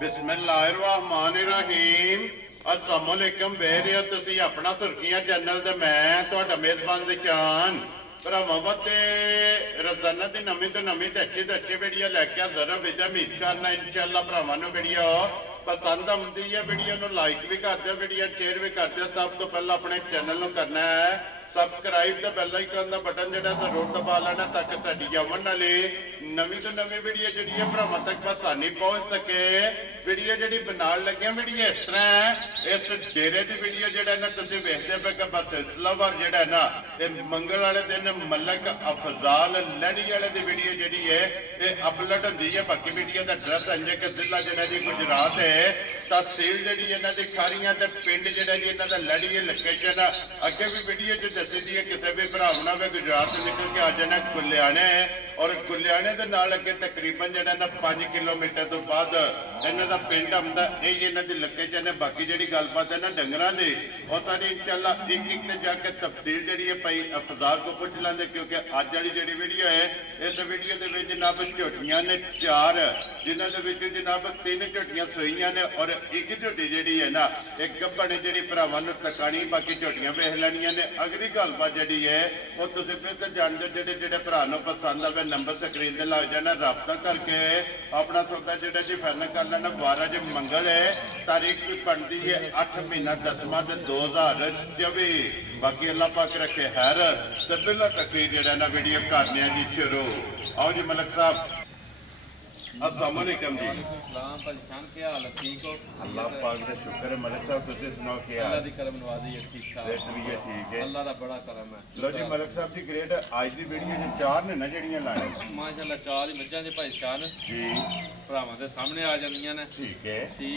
बिस्मिल्लाहिर्रहमानिर्रहीम अस्सलाम वालेकुम बेहरिया तुसी अपना सुर्खियां चैनल ते मैं तुहाडा मेजबान दिशान भरावां वास्ते रोजाना दी नवीं तो अच्छी वीडियो लैके हाज़र हां। विद उम्मीद करना इंशाअल्लाह भरावां नूं वीडियो पसंद आउंदी है। वीडियो नूं लाइक भी कर दिओ, वीडियो शेयर भी कर दिओ। सब तो पहला अपने चैनल नूं करना है सबसक्राइब ते बैल आइकन दा बटन जिहड़ा जरूर दबा लेना ताकि साडी आउण वाली नवीं तो नवीं वीडियो जिहड़ी है भरावां तक आसानी पहुंच सके। वीडियो जिहड़ी बनाउण लगे वीडियो इस तरह है, इस डेरे की वीडियो जिहड़ा ना तुसीं वेखदे पे कि बस सिलसिलावार जिहड़ा ना ये मंगल वाले दिन मलक अफजाल लड़ी वाले की वीडियो जिहड़ी है ये अपलोड होंदी है। बाकी वीडियो का एड्रैस इंज कि जिला जिहड़ा जी गुजरात है, तहसील जिहड़ी इन्हां दी खारियां ते पिंड जिहड़ा जी इन्हां दा लड़ी है लोकेशन अगे भी वीडियो च दसी दी है। किसी भी भरावना वे गुजरात से निकल के आ जाना गुलियाने और गुलियाने के नाल अगे तकरीबन जिहड़ा ना 5 किलोमीटर तो बाद इन्हां दा पिंड आउंदा। ये इन्हां दी लोकेशन है। बाकी जिहड़ी गलबात है ना डंगरां दी और सारी इंशाअल्लाह एक एक ते जाके तफसील जिहड़ी है भाई अफजाल को पुछ लेंदे, क्योंकि अज वाली जिहड़ी वीडियो है इस वीडियो दे विच जनाब झोटियां ने 4, जिन्हां दे विच जनाब 3 झोटियां सोईयां ने और एक झोटी जिहड़ी है ना एक गब्बड़ है जिहड़ी भरावां नूं तकाणी। बाकी झोटियां वेख लैणियां ने। अगली गलबात जिहड़ी है वो तुसीं फिर जाणदे जिहड़े भरा नूं पसंद आवे नंबर स्क्रीन ते लग जाना, राबता करके अपना सौदा जिहड़ा जी फाइनल कर लेना। 12 जो मंगल है, तारीख भी बनती है 8 महीना 10वां 2024। बाकी अल्लाह पाक रखे खैर ते बिला तक जिहड़ा ना वीडियो करने जी शुरू। आओ जी मलक साहब अस्सलाम वालेकुम जी। सलाम भाई खान, क्या हाल है? ठीक हो? अल्लाह पाक का शुक्र है। मलिक साहब तुसीं सुनाओ क्या हाल? अल्लाह दी करम नवाजी है, ठीक ठाक। सेहत भी है ठीक है, अल्लाह दा बड़ा करम है। लो जी मलिक साहब की ग्रेड आज दी वीडियो च 4 ने ना जड़ियां लाने माशाअल्लाह 4 ही मज्जां दे भाई शान जी भरावां दे सामने आ जांदियां ने। ठीक है जी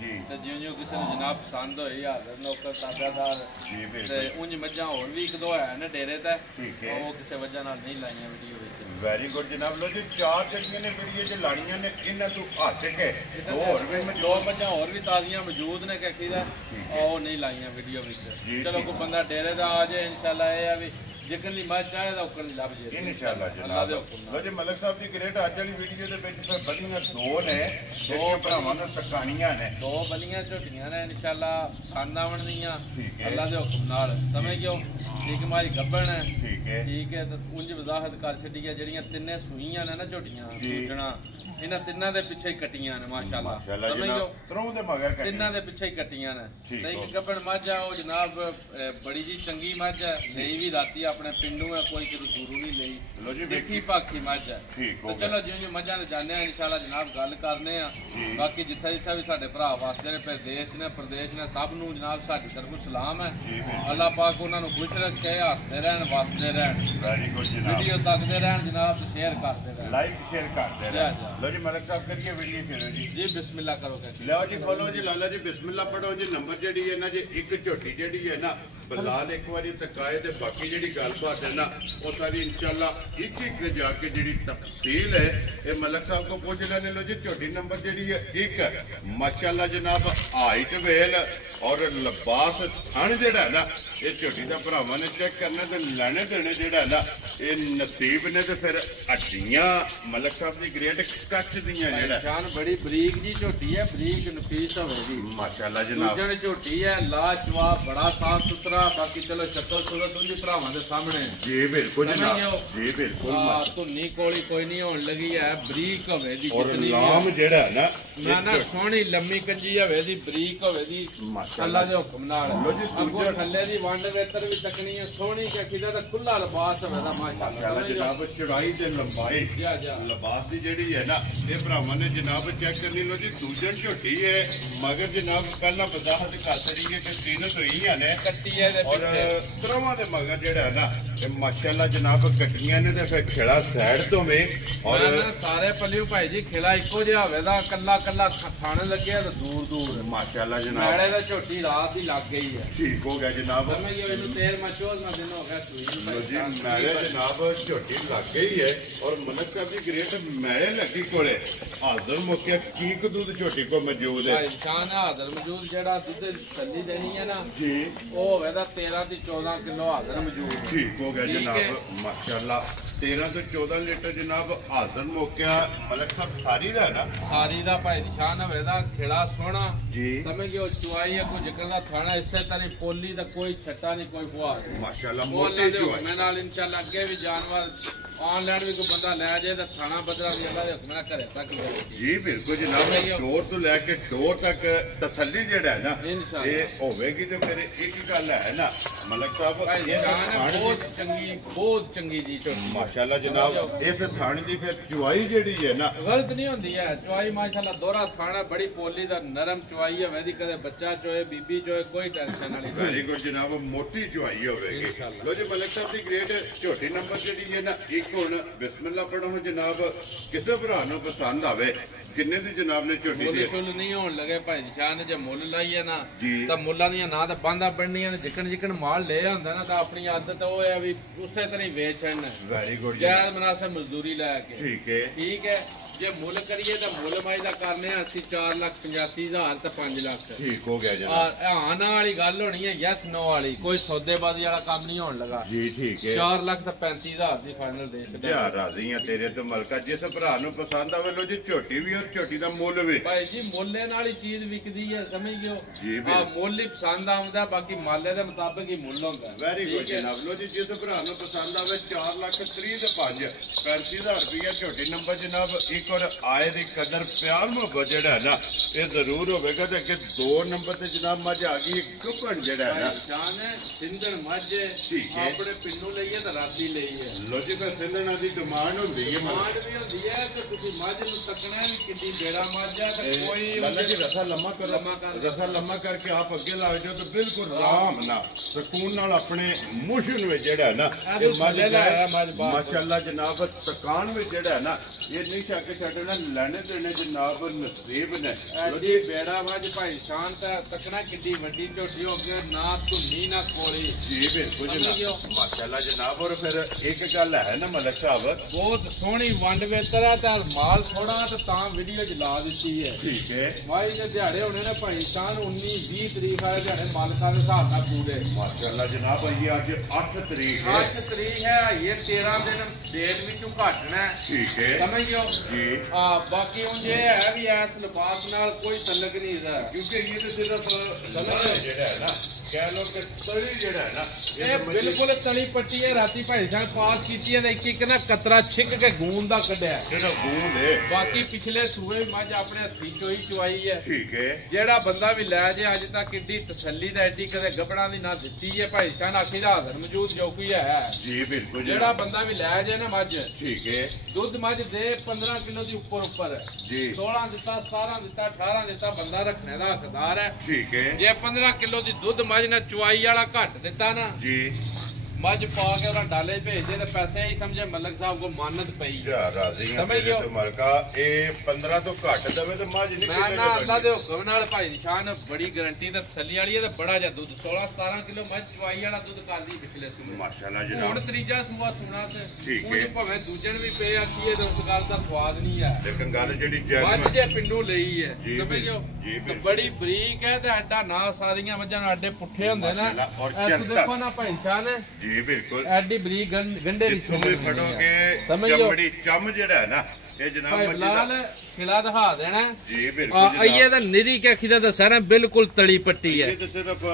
जी ते जिउं किसी नूं जनाब पसंद होए हाज़र नौकर ताबेदार जी ते बिल्कुल उंज मज्जां होर भी 1-2 है ने डेरे ते ठीक है। वो किसी वजह नाल नहीं लाइयां वीडियो विच। वेरी गुड जनाब। लो जी 4 जड़ियां ने वीडियो च लाणियां ने इन्हां तों हट के होर भी 2 मज्जां होर भी ताज़ियां मौजूद ने कि ਉਹ नहीं लाइयां वीडियो विच। चलो कोई बंदा डेरे दा आ जाए इंशाअल्लाह ये है भी जिकन दी मैं चाहे दा उकन लभ जे इंशाअल्लाह जनाब। लो जी मलिक साहब दी ग्रेड आज वाली वीडियो दे विच फिर बलियां 2 ने, 2 भरावां नूं तकाणियां ने, 2 बलियां झोटियां ने इंशाअल्लाह पसंद आवण दीयां ठीक है। अल्लाह दे हुक्म नाल समझ गयो। ठीक मारी गब्बण है ठीक है तो उंज वजाहत कर छड्डी है जड़ियां तिन्ने सूईयां ने ना झोटियां जी। दूजणा इन्हां तिन्नां दे पिछे ही कट्टियां ने माशाअल्लाह समझ गयो। त्रों दे मगर कट्टी तिन्नां दे पिछे ही कट्टियां ने ठीक ते हो। एक गब्बण मझ है ओ जनाब बड़ी जी चंगी मझ है, नहीं भी राती अपने पिंडू है, कोई दूरू नहीं लई। लो जी देखी पाकी मझ है ठीक हो तो चलो जिउं मझां दे जाने आ इंशाअल्लाह जनाब गल करने आ। बाकी जिथे जिथे भी साडे भरा वासते ने प्रदेश ने प्रदेश ने सब नूं जनाब साडी तरफों सलाम है। अल्लाह पाक उन्हां नूं खुश रखे, हसदे रहन वसदे रहन, वेरी गुड जनाब। वीडियो तकदे रहन जनाब, शेयर करते रहन, लाइक शेयर करते जा। रहे। लो जी मलिक साहब करिए वीडियो शुरू जी। जी बिस्मिल्लाह करो कैसे लो जी खोलो जी लाला जी बिस्मिल्लाह पढ़ो जी। नंबर जिहड़ी है ना जी एक झोटी जिहड़ी है ना बलाल एक बारी तकाए ते बाकी जिहड़ी गलबात है ना वो सारी इंशाअल्लाह एक एक जाके जिहड़ी तफसील है ये मलिक साहब को पूछ लेने। लो जी झोटी नंबर जिहड़ी है 1 माशाअल्लाह जनाब हाइट वेल और लिबास थण जिहड़ा है ना ये झोटी दा भरावां ने चेक करना ते लैने देने जिहड़ा ना ये नसीब ने ते फिर हड्डियां मलिक साहब दी ग्रेड कच दियां जिहड़ा शान बड़ी बरीक जी झोटी है, बरीक नफीस होवेगी माशाअल्लाह जनाब। दूजन झोटी है लाजवाब, बड़ा साफ सुथरा। बाकी चलो शक्ल सूरत उनकी भरावां दे सामने जी बिल्कुल जनाब जी बिल्कुल। धुन्नी कोली कोई नहीं होने लगी है, बरीक होवे दी और जितनी लाम जेड़ा है ना ना सोहनी लम्मी कंजी होवे दी, बरीक होवे दी अल्लाह दे हुक्म नाल। अगों थल्ले दी वंड वेतर भी तकनी है सोहनी के किदा दा खुला लिबास होवे दा माशाअल्लाह जनाब। चौड़ाई ते लंबाई लिबास दी जेड़ी है ना ये भरावां ने जनाब चेक करनी। लो जी दूजन झोटी है मगर जनाब पहला वजाहत कर रही है कि तीनों तो ही ने कट्टी है और त्रोवां दे मगर जेड़ा है ना ये माशाअल्लाह जनाब कट्टियां ने ते फिर खिला साइड तो में और सारे पल्लियों भाई जी खिला इको जिहा होवे दा, कल्ला कल्ला खाने लगे तो दूर दूर माशाअल्लाह जनाब। मैड़े दा झोटी रात ही लग गई है, ठीक हो गया जनाब। समझ गए इनु 13 14 दिन हो गया सुई लो जी मैले जनाब झोटी लग गई है और मलिक साहब की ग्रेट मैले लगी कोले हाजिर मौके कीक दूध झोटी को मौजूद है। इंसान हाजिर मौजूद जेड़ा दुध थल्ली देनी है ना जी वो होवे दा 13 से 14 किलो हाजिर मौजूद। ठीक हो गया जनाब माशाअल्लाह। 13 ਤੋਂ 14 ਲੀਟਰ ਜਨਾਬ ਹਾਜ਼ਰ ਮੌਕਿਆ ਮਲਕ ਸਾਹਿਬ ਸਾਰੀ ਦਾ ਨਾ ਸਾਰੀ ਦਾ ਭਾਈ ਨਿਸ਼ਾਨ ਹੋਵੇ ਦਾ ਖੇੜਾ ਸੋਹਣਾ ਜੀ ਸਮਝ ਗਿਓ ਚੁਆਈ ਹੈ ਕੋਈ ਜ਼ਿਕਰ ਦਾ ਥਾਣਾ ਇਸੇ ਤਰ੍ਹਾਂ ਪੋਲੀ ਦਾ ਕੋਈ ਛੱਟਾ ਨਹੀਂ ਕੋਈ ਫੁਹਾਰ ਮਾਸ਼ਾਅੱਲਾ ਮੋਟੀ ਮੋਟੀ ਚੁਆਈ ਮੈਂ ਨਾਲ ਇਨਸ਼ਾਅੱਲਾ ਅੱਗੇ ਵੀ ਜਾਨਵਰ ਆਨਲਾਈਨ ਵੀ ਕੋਈ ਬੰਦਾ ਲੈ ਜਾਏ ਤਾਂ ਥਾਣਾ ਬਦਲਾ ਵੀ ਅੱਲਾ ਦੇ ਹੁਕਮ ਨਾਲ ਘਰੇ ਤੱਕ ਜੀ ਬਿਲਕੁਲ ਜਨਾਬ ਡੋਰ ਤੋਂ ਲੈ ਕੇ ਡੋਰ ਤੱਕ ਤਸੱਲੀ ਜਿਹੜਾ ਹੈ ਨਾ ਇਹ ਹੋਵੇਗੀ ਤੇ ਫਿਰ ਇੱਕ ਗੱਲ ਹੈ ਨਾ ਮਲਕ ਸਾਹਿਬ ਬਹੁਤ ਚੰਗੀ ਜੀ ਝੋਟੀ ਮਾਸ਼ਾਅੱਲਾ ਜਨਾਬ ਇਸ ਥਾਣੇ ਦੀ ਫਿਰ ਚੁਆਈ ਜਿਹੜੀ ਹੈ ਨਾ ਗਲਤ ਨਹੀਂ ਹੁੰਦੀ ਹੈ ਚੁਆਈ ਮਾਸ਼ਾਅੱਲਾ ਦੋਹਰਾ ਥਾਣਾ ਬੜੀ ਪੋਲੀ ਦਾ ਨਰਮ ਚੁਆਈ ਹੈ ਵੈਦੀ ਕਦੇ ਬੱਚਾ ਚੋਏ ਬੀਬੀ ਚੋਏ ਕੋਈ ਟੈਨਸ਼ਨ ਵਾਲੀ ਵੈਰੀ ਗੁੱਡ ਜਨਾਬ ਮੋਟੀ ਚੁਆਈ ਹੋਵੇਗੀ ਲੋ ਜੀ ਮਲਕ ਸਾਹਿਬ ਦੀ ਗ੍ਰੇਡ ਝੋਟੀ ਨੰਬਰ ਜਿਹੜੀ ਹੈ ਨਾ ਇੱਕ ਹੁਣ ਬਿਸਮਿਲ੍ਲਾ ਪੜੋ ਜਨਾਬ ਕਿਸੇ ਭਰਾ ਨੂੰ ਪਸੰਦ ਆਵੇ ਕਿੰਨੇ ਦੀ ਜਨਾਬ ਨੇ ਝੋਟੀ ਦੀ ਮੁੱਲ ਨਹੀਂ ਹੋਣ ਲੱਗੇ ਭਾਈ ਨਿਸ਼ਾਨ ਨੇ ਜੇ ਮੁੱਲ ਲਾਈ ਹੈ ਨਾ ਤਾਂ ਮੁੱਲਾਂ ਦੀਆਂ ਨਾ ਤਾਂ ਬਾਂਧਾਂ ਬਣਨੀਆਂ ਨੇ ਜਿੱਕਣ ਮਾਲ ਲੈ ਹੁੰਦਾ ਨਾ ਤਾਂ ਆਪਣੀ ਆਦਤ ਉਹ ਹੈ ਵੀ ਉਸੇ ਤਰ੍ਹਾਂ ਹੀ ਵੇਚਣ ਵੈਰੀ ਗੁੱਡ ਜਾਇਜ਼ ਮੁਨਾਸਬ ਮਜ਼ਦੂਰੀ ਲੈ ਕੇ ਠੀਕ ਹੈ ਜੇ ਮੁੱਲ ਕਰੀਏ ਤਾਂ ਮੁੱਲ ਮਾਈ ਦਾ ਕਰਨੇ ਆ ਅਸੀਂ 4,85,000 ਤੇ 5 ਲੱਖ ਠੀਕ ਹੋ ਗਿਆ ਜਨਾਬ ਹਾਂ ਨਾ ਵਾਲੀ ਗੱਲ ਹੋਣੀ ਹੈ ਯੈਸ ਨੋ ਵਾਲੀ ਕੋਈ ਸੌਦੇਬਾਜ਼ੀ ਵਾਲਾ ਕੰਮ ਨਹੀਂ ਹੋਣ ਲੱਗਾ ਜੀ ਠੀਕ ਹੈ 4 ਲੱਖ ਤੇ 35,000 ਦੀ ਫਾਈਨਲ ਦੇ ਛੱਡਿਆ ਯਾਰ ਰਾਜ਼ੀ ਆ ਤੇਰੇ ਤੋਂ ਮਲਕਾ ਜਿਸ ਭਰਾ ਨੂੰ ਪਸੰਦ ਆਵੇ ਲੋ ਜੀ ਝੋਟੀ ਵੀ ਔਰ ਝੋਟੀ ਦਾ ਮੁੱਲ ਵੀ ਭਾਈ ਜੀ ਮੁੱਲੇ ਨਾਲ ਹੀ ਚੀਜ਼ ਵਿਕਦੀ ਹੈ ਸਮਝ ਗਿਓ ਮੁੱਲ ਹੀ ਪਸੰਦ ਆਉਂਦਾ ਬਾਕੀ ਮਾਲੇ ਦੇ ਮੁਤਾਬਕ ਹੀ ਮੁੱਲ ਹੁੰਦਾ ਵੈਰੀ ਗੁੱਡ ਜਨਾਬ ਲੋ ਜੀ ਜਿਸ ਭਰਾ ਨੂੰ ਪਸੰਦ ਆਵੇ 4,30,000 ਤੇ 5 35,000 ਰੁਪਇਆ ਝੋਟੀ ਨੰਬਰ ਜਨਾਬ ਇੱਕ ਔਰ ਆਏ ਦੀ ਕਦਰ ਪਿਆਰ ਮੁਹੱਬਤ ਜਿਹੜਾ ਹੈ ਨਾ ਇਹ ਜ਼ਰੂਰ ਹੋਵੇਗਾ ਤੇ ਅੱਗੇ 2 ਨੰਬਰ ਤੇ ਜਨਾਬ ਮੱਝ ਆ ਗਈ ਗੱਭਣ ਜਿਹੜਾ ਹੈ ਨਾ ਸ਼ਾਨ ਹੈ ਸਿੰਧਣ ਮੱਝ ਆਪਣੇ ਪਿੰਡੋਂ ਲਈ ਹੈ ਤੇ ਰਾਤੀ ਲਈ ਹੈ ਲੋ ਜੀ ਫਿਰ ਸਿੰਧਣਾ ਦੀ ਡਿਮਾਂਡ ਹੁੰਦੀ ਹੈ ਡਿਮਾਂਡ ਵੀ ਹੁੰਦੀ ਹੈ ਤੇ ਤੁਸੀਂ ਮੱਝ ਨੂੰ ਤੱਕਣਾ ਵੀ ਕਿੰਨੀ ਬੇੜਾ ਮੱਝ ਹੈ ਤੇ ਕੋਈ ਗੱਲ ਜੀ ਰਸਾ ਲੰਮਾ ਕਰੋ ਰਸਾ ਲੰਮਾ ਕਰਕੇ ਆਪ ਅੱਗੇ ਲਾ ਜਾਓ ਤੇ ਬਿਲਕੁਲ ਆਰਾਮ ਨਾਲ ਸਕੂਨ ਨਾਲ ਆਪਣੇ ਮੁਸ਼ਨ ਵਿੱਚ ਜਿਹੜਾ ਹੈ ਨਾ ਇਹ ਮੱਝ ਮਾਸ਼ਾਅੱਲਾ ਜਨਾਬ ਤਕਾਨ ਵਿੱਚ ਜਿਹੜਾ ਹੈ ਨਾ ਇਹ ਨਹੀਂ ਸ਼ੱਕ ਛੱਡਣਾ ਲੈਣੇ ਦੇਣੇ ਜਨਾਬ ਨਸੀਬ ਨੇ ਐਡੀ ਬੇੜਾ ਮੱਝ ਭਾਈ ਸ਼ਾਨ ਤਾਂ ਤੱਕਣਾ ਕਿੰਨੀ ਵੱਡੀ ਝੋਟੀ ਹੋ ਗਈ ਨਾ ਧੁੰਨੀ ਨਾ ਕੋਲੀ ਜੀ ਬਿਲਕੁਲ ਜਨਾਬ ਮਾਸ਼ਾਅੱਲਾ ਜਨਾਬ ਔਰ ਫਿਰ ਇੱਕ ਗੱਲ ਹੈ ਨਾ ਮਲਕ ਸਾਹਿਬ ਬਹੁਤ ਸੋਹਣੀ ਵੰਡ ਵੇਤਰ ਹੈ ਤੇ ਮਾਲ ਥੋੜਾ ਤੇ ਤਾਂ ਵੀਡੀਓ ਚ ਲਾ ਦਿੱਤੀ ਹੈ ਠੀਕ ਹੈ ਮਾਈ ਦੇ ਦਿਹਾੜੇ ਹੋਣੇ ਨੇ ਭਾਈ ਸ਼ਾਨ 19-20 ਤਰੀਕ ਵਾਲੇ ਦਿਹਾੜੇ ਮਾਲਕਾਂ ਦੇ ਹਿਸਾਬ ਨਾਲ ਪੂਰੇ ਮਾਸ਼ਾਅੱਲਾ ਜਨਾਬ ਇਹ ਅੱਜ 8 ਤਰੀਕ ਹੈ 8 ਤਰੀਕ ਹੈ ਇਹ 13 ਦਿਨ ਡੇਟ ਵਿੱਚੋਂ ਘਟਣਾ ਠੀਕ ਹੈ ਸਮਝਿਓ ਜੀ ਬਾਕੀ ਹੁਣ ਜੇ ਹੈ ਵੀ ਐਸ ਲਿਬਾਸ ਨਾਲ ਕੋਈ ਤਲਕ ਨਹੀਂ ਹੈ ਕਿਉਂਕਿ ਇਹ ਤਾਂ ਸਿਰਫ ਜਿਹੜਾ ਹੈ ਨਾ ਕਹਿ ਲੋ ਕਿ ਤਲੀ ਜਿਹੜਾ ਹੈ ਨਾ ਇਹ ਬਿਲਕੁਲ ਤਲੀ ਪੱਟੀ ਹੈ ਰਾਤੀ ਭਾਈ ਸਾਹਿਬ ਪਾਸ ਕੀਤੀ ਹੈ ਤੇ ਇੱਕ ਨਾ ਕਤਰਾ ਛਿੱਕ ਕੇ ਗੂੰਦ ਦਾ ਕੱਢਿਆ ਜਿਹੜਾ ਗੂੰਦ ਹੈ ਬਾਕੀ ਪਿਛਲੇ ਸੂਏ ਮੱਝ ਆਪਣੇ ਹੱਥੀ ਚੋਈ ਚੁਆਈ ਹੈ ਠੀਕ ਹੈ ਜਿਹੜਾ ਬੰਦਾ ਵੀ ਲੈ ਜੇ ਅੱਜ ਤੱਕ ਕਿੱਡੀ ਤਸੱਲੀ ਦਾ ਐਡੀ ਕਦੇ ਗੱਬੜਾਂ ਦੀ ਨਾ ਦਿੱਤੀ ਹੈ ਭਾਈ ਸਾਹਿਬ ਆਖੀ ਦਾ ਹਾਜ਼ਰ ਮੌਜੂਦ ਜੋ ਕੋਈ ਹੈ ਜੀ ਬਿਲਕੁਲ ਜਿਹੜਾ ਬੰਦਾ ਵੀ ਲੈ ਜੇ ਨਾ ਮੱਝ ਠੀਕ ਹੈ ਦੁੱਧ ਮੱਝ ਦੇ 15 ਕਿਲੋ ਦੀ ਉੱਪਰ ਜੀ 16 ਦਿੱਤਾ 17 ਦਿੱਤਾ 18 ਦਿੱਤਾ ਬੰਦਾ ਰੱਖਣੇ ਦਾ ਹੱਕਦਾਰ ਹੈ ਠੀਕ ਹੈ ਜੇ 15 ਕਿਲੋ ਦੀ ਦੁੱਧ ਮੱਝ ਨੇ ਚੁਆਈ ਵਾਲਾ ਘੱਟ ਦਿੱਤਾ ਨਾ ਜੀ ਮੱਝ ਪਾ ਕੇ ਉਹਨਾਂ ਡਾਲੇ ਭੇਜਦੇ ਤੇ ਪੈਸੇ ਹੀ ਸਮਝੇ ਮਲਕ ਸਾਹਿਬ ਕੋ ਮਾਨਤ ਪਈ ਜਾ ਰਾਜ਼ੀ ਆ ਤੇ ਮਲਕਾ ਇਹ 15 ਤੋਂ ਘੱਟ ਦੇਵੇ ਤੇ ਮੱਝ ਨਹੀਂ ਮੈਂ ਨਾ ਅੱਲਾ ਦੇ ਹੁਕਮ ਨਾਲ ਭਾਈ ਨਿਸ਼ਾਨ ਬੜੀ ਗਾਰੰਟੀ ਤੇ ਤਸੱਲੀ ਵਾਲੀ ਹੈ ਤੇ ਬੜਾ ਜਿਹਾ ਦੁੱਧ 16-17 ਕਿਲੋ ਮੱਝ ਚੁਆਈ ਵਾਲਾ ਦੁੱਧ ਕਰਦੀ ਪਿਛਲੇ ਸੂਏ ਮਾਸ਼ਾਅੱਲਾ ਜਨਾਬ ਹੁਣ ਤੀਜਾ ਸੂਆ ਸੁਣਾ ਤੇ ਠੀਕ ਹੈ ਭਾਵੇਂ ਦੂਜੇ ਨੂੰ ਵੀ ਪਏ ਆਖੀਏ ਤੇ ਉਸ ਗੱਲ ਦਾ ਸਵਾਦ ਨਹੀਂ ਹੈ ਲੇਕਿਨ ਗੱਲ ਜਿਹੜੀ ਮੱਝ ਜੇ ਪਿੰਡੋਂ ਲਈ ਹੈ ਸਮਝਿਓ ਬੜੀ ਬਰੀਕ ਹੈ ਤੇ ਐਡਾ ਨਾ ਸਾਰੀਆਂ ਮੱਝਾਂ ਨਾਲ ਐਡੇ ਪੁੱਠੇ ਹੁੰਦੇ ਨਾ ਇਹ ਦੇਖੋ ਨਾ ਭਾਈ ਨਿਸ਼ਾਨ ਜੀ ਬਿਲਕੁਲ ਐਡੀ ਬਰੀਕ ਗੰਡੇ ਦੀ ਛੋਲੇ ਫੜੋਗੇ ਚਮੜੀ ਚਮ ਜਿਹੜਾ ਹੈ ਨਾ ਇਹ ਜਨਾਬ ਲਾਲ ਖਿਲਾ ਦਿਖਾ ਦੇਣਾ ਜੀ ਬਿਲਕੁਲ ਇਹ ਤਾਂ ਨਿਰੀ ਕੇ ਖਿਦਾ ਦਾ ਸਾਰਾ ਬਿਲਕੁਲ ਤਲੀ ਪੱਟੀ ਹੈ ਇਹ ਤਾਂ ਸਿਰਫ